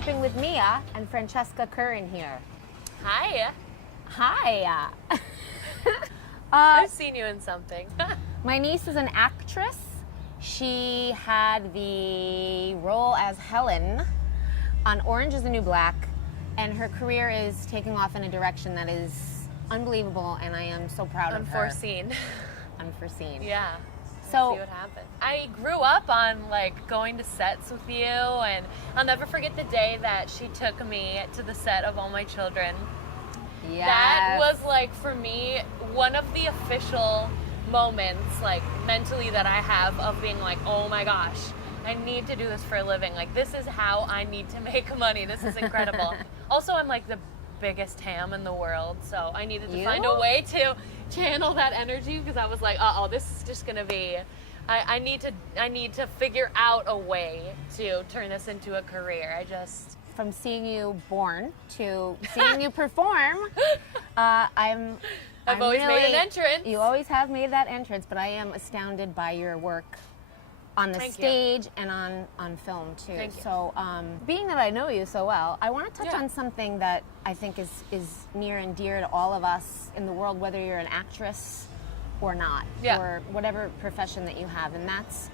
Sipping with Mia and Francesca Curran here. Hi. Hi. I've seen you in something. My niece is an actress. She had the role as Helen on Orange is the New Black, and her career is taking off in a direction that is unbelievable, and I am so proud of her. Unforeseen. Unforeseen. Yeah. So, see what happened. I grew up on going to sets with you, and I'll never forget the day that she took me to the set of All My Children. yes. That was for me one of the official moments mentally that I have of being oh my gosh, I need to do this for a living. This is how I need to make money. This is incredible. Also, I'm the biggest ham in the world, so I needed to find a way to channel that energy, because I was this is just gonna be, I need to figure out a way to turn this into a career. From seeing you born to seeing you perform, I've always made an entrance. You always have made that entrance, but I am astounded by your work on the stage and on film too. Thank you. So, being that I know you so well, I want to touch on something that I think is near and dear to all of us in the world, whether you're an actress or not, or whatever profession that you have, and that's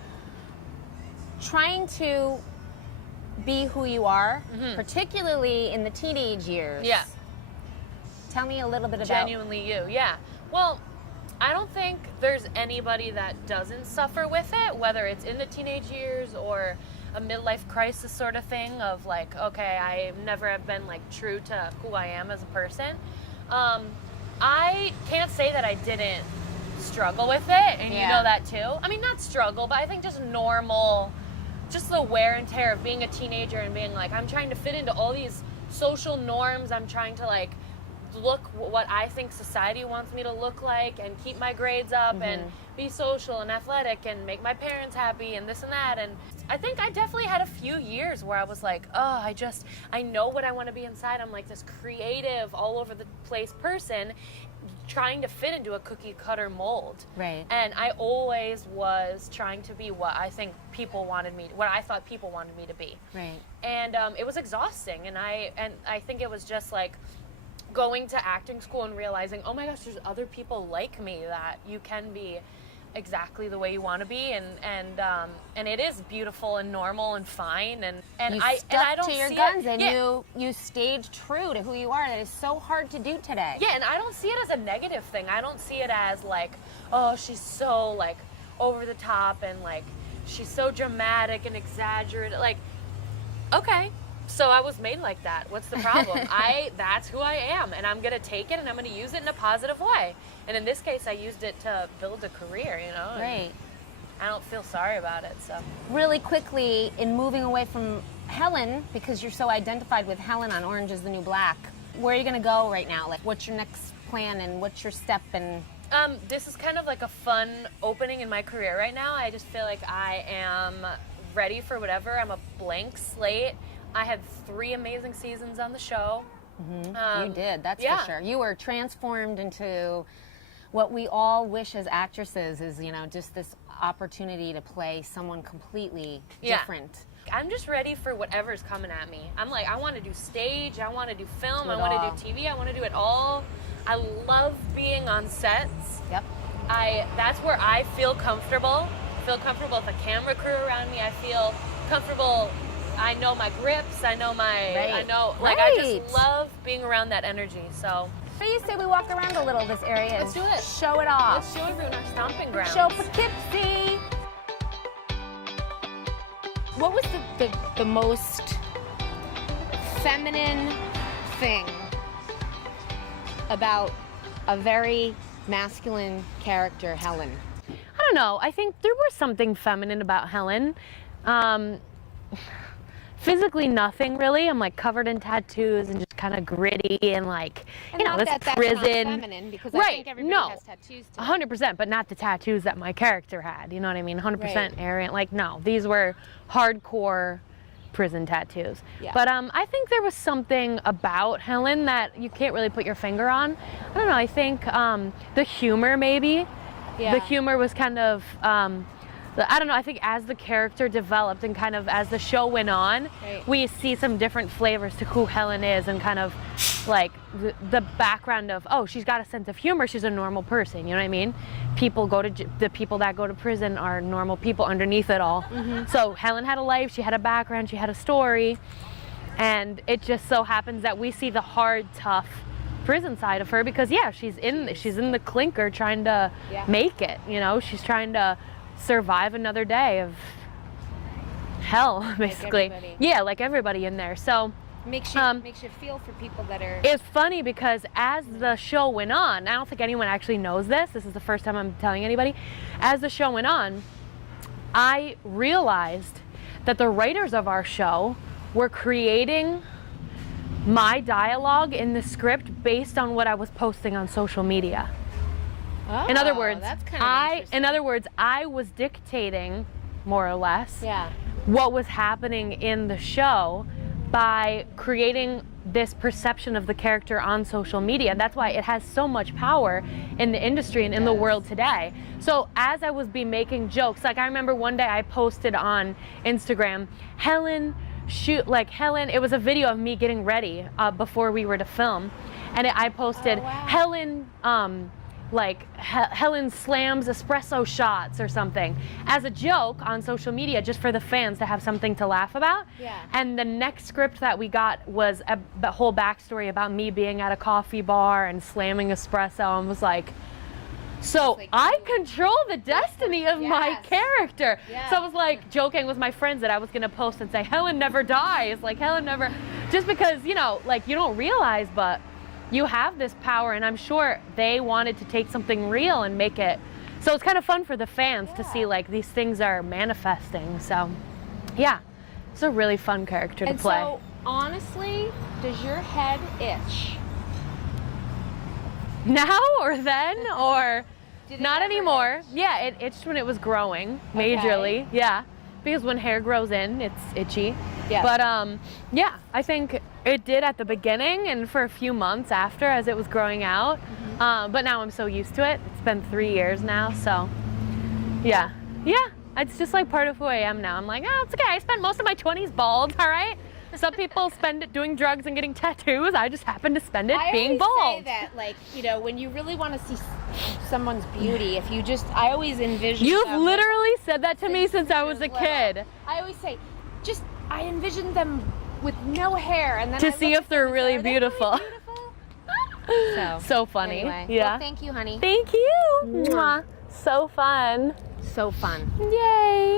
trying to be who you are, particularly in the teenage years. Yeah. Tell me a little bit about... Genuinely you, yeah. Well, I don't think there's anybody that doesn't suffer with it, whether it's in the teenage years or a midlife crisis sort of thing of okay, I never have been true to who I am as a person. I can't say that I didn't struggle with it, and you know that too. I mean, not struggle, but I think just normal, just the wear and tear of being a teenager and being I'm trying to fit into all these social norms. I'm trying to look what I think society wants me to look like and keep my grades up and be social and athletic and make my parents happy and this and that. And I think I definitely had a few years where I was I know what I want to be inside. I'm this creative, all over the place person trying to fit into a cookie cutter mold. Right. And I always was trying to be what I think people wanted me, what I thought people wanted me to be. Right. And it was exhausting. And I think it was just going to acting school and realizing, oh my gosh, there's other people like me, that you can be exactly the way you want to be, and it is beautiful and normal and fine, and you I stuck don't to your see guns, it, and you stayed true to who you are. That is so hard to do today. Yeah, and I don't see it as a negative thing. I don't see it as oh, she's so over the top and she's so dramatic and exaggerated. Okay. So I was made like that. What's the problem? That's who I am, and I'm gonna take it and I'm gonna use it in a positive way. And in this case, I used it to build a career, Right. I don't feel sorry about it, so. Really quickly, in moving away from Helen, because you're so identified with Helen on Orange is the New Black, where are you gonna go right now? What's your next plan and what's your step? And this is kind of a fun opening in my career right now. I just feel I am ready for whatever. I'm a blank slate. I had 3 amazing seasons on the show. You did, that's for sure. You were transformed into what we all wish as actresses is, just this opportunity to play someone completely different. I'm just ready for whatever's coming at me. I'm I want to do stage, I want to do film, I Do it want to do TV, I want to do it all. I love being on sets. Yep. That's where I feel comfortable. I feel comfortable with a camera crew around me. I feel comfortable. I know my grips. I know I just love being around that energy. So. What do you say we walk around a little this area? Let's do it. Show it off. Let's show everyone our stomping grounds. Show Poughkeepsie. What was the most feminine thing about a very masculine character, Helen? I don't know. I think there was something feminine about Helen. Physically nothing really. I'm covered in tattoos and just kind of gritty and this prison. That's not feminine, because I think everybody has tattoos too. 100%, but not the tattoos that my character had. You know what I mean? 100% Aryan. No, these were hardcore prison tattoos. Yeah. But I think there was something about Helen that you can't really put your finger on. I don't know. I think the humor maybe. Yeah. The humor was kind of I don't know, I think as the character developed and kind of as the show went on, we see some different flavors to who Helen is, and kind of like the background of, oh, she's got a sense of humor, she's a normal person, you know what I mean? The people that go to prison are normal people underneath it all. So Helen had a life, she had a background, she had a story, and it just so happens that we see the hard, tough prison side of her, because she's in the clinker trying to make it, you know, she's trying to survive another day of hell, basically. Like everybody in there. So makes you feel for people that are. It's funny because as the show went on, I don't think anyone actually knows this. This is the first time I'm telling anybody. As the show went on, I realized that the writers of our show were creating my dialogue in the script based on what I was posting on social media. Oh, in other words, that's kind of I was dictating, more or less, yeah, what was happening in the show by creating this perception of the character on social media. That's why it has so much power in the industry and in the world today. So as I was making jokes, like I remember one day I posted on Instagram, Helen, it was a video of me getting ready before we were to film, and I posted, Helen, Helen slams espresso shots or something as a joke on social media, just for the fans to have something to laugh about. And the next script that we got was a whole backstory about me being at a coffee bar and slamming espresso, and was like, so I control the destiny of my character. So I was like joking with my friends that I was gonna post and say, Helen never dies, like Helen never, just because, you know, like you don't realize, but you have this power, and I'm sure they wanted to take something real and make it, so it's kind of fun for the fans to see like these things are manifesting. So yeah, it's a really fun character to play. So honestly, does your head itch? Now or then, or not anymore? Yeah, it itched when it was growing, majorly. Yeah, because when hair grows in, it's itchy. But yeah, I think it did at the beginning and for a few months after as it was growing out. But now I'm so used to it. It's been 3 years now, so yeah, it's just like part of who I am now. I'm like, oh, it's okay. I spent most of my 20s bald, all right? Some people spend it doing drugs and getting tattoos. I just happen to spend it being bald. I always say that, like, you know, when you really want to see someone's beauty, if you just, I always envision. You've literally said that to me since I was a kid. I always say, I envision them with no hair, and then to see if they're really beautiful. So funny. Anyway, yeah. Well, thank you, honey. Thank you. Mwah. So fun. So fun. Yay.